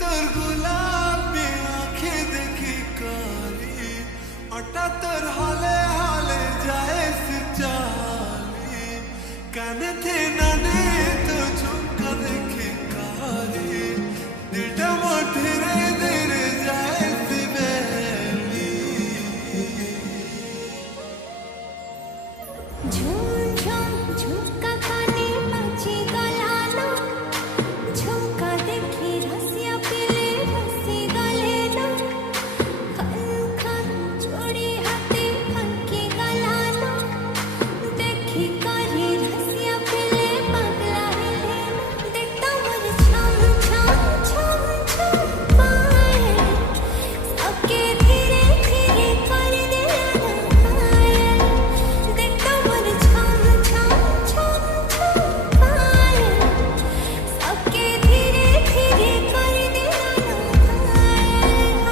তোর গোলাপি আঁখে দেখি কালি ওটা তোর হলে হলে যায় চালি কানে থে নানে তো ঝুমকা দেখি কালি দিলটা মোর ধীরে ধীরে যায় বেলি झूम झूम झुमका काने बाजी गलाना झुमका देखी रसिया पिले रसी गलेना खन खन जोड़ी हाथे फंकी गलाना देखी करी रसिया पिले पगला लेना देखता मोर छम छम छम छम पाए सबके धीरे धीरे कर देना घायल देखता मोर छम छम छम छम पाए सबके धीरे धीरे कर देना घायल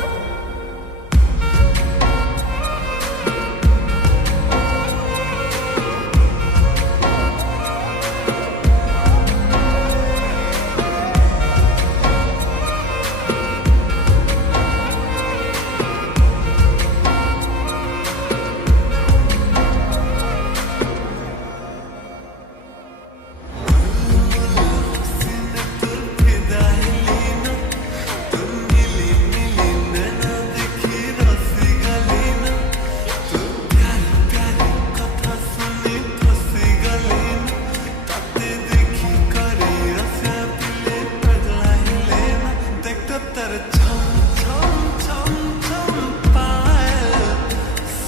सीने तुर फिदा हिलीना तुम नीली नीली नैना देखी रसी गलीना तू प्यारी प्यारी कथा सुनी फसी गलीना ताते देखी करी रसिया पिले पगला हिलेना देखता तर छम छम छम छम पायल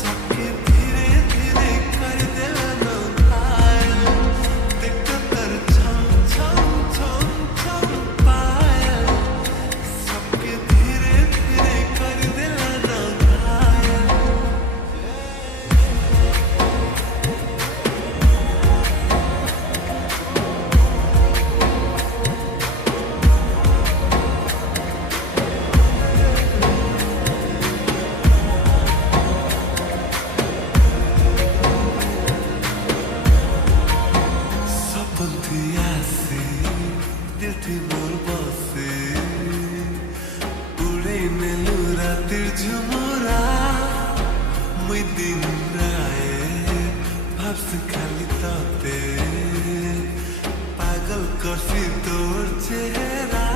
सबके धीरे धीरे कर देना घायल देखता तर छम छम छम छम पायल सबके धीरे धीरे कर देना घायल सपन थी आसे दिल थी मोर बसे उड़े नेलू रातिर झुमुरा मुई दिन राए भाबसी खाली ताते पागल करसी तोर चेहरा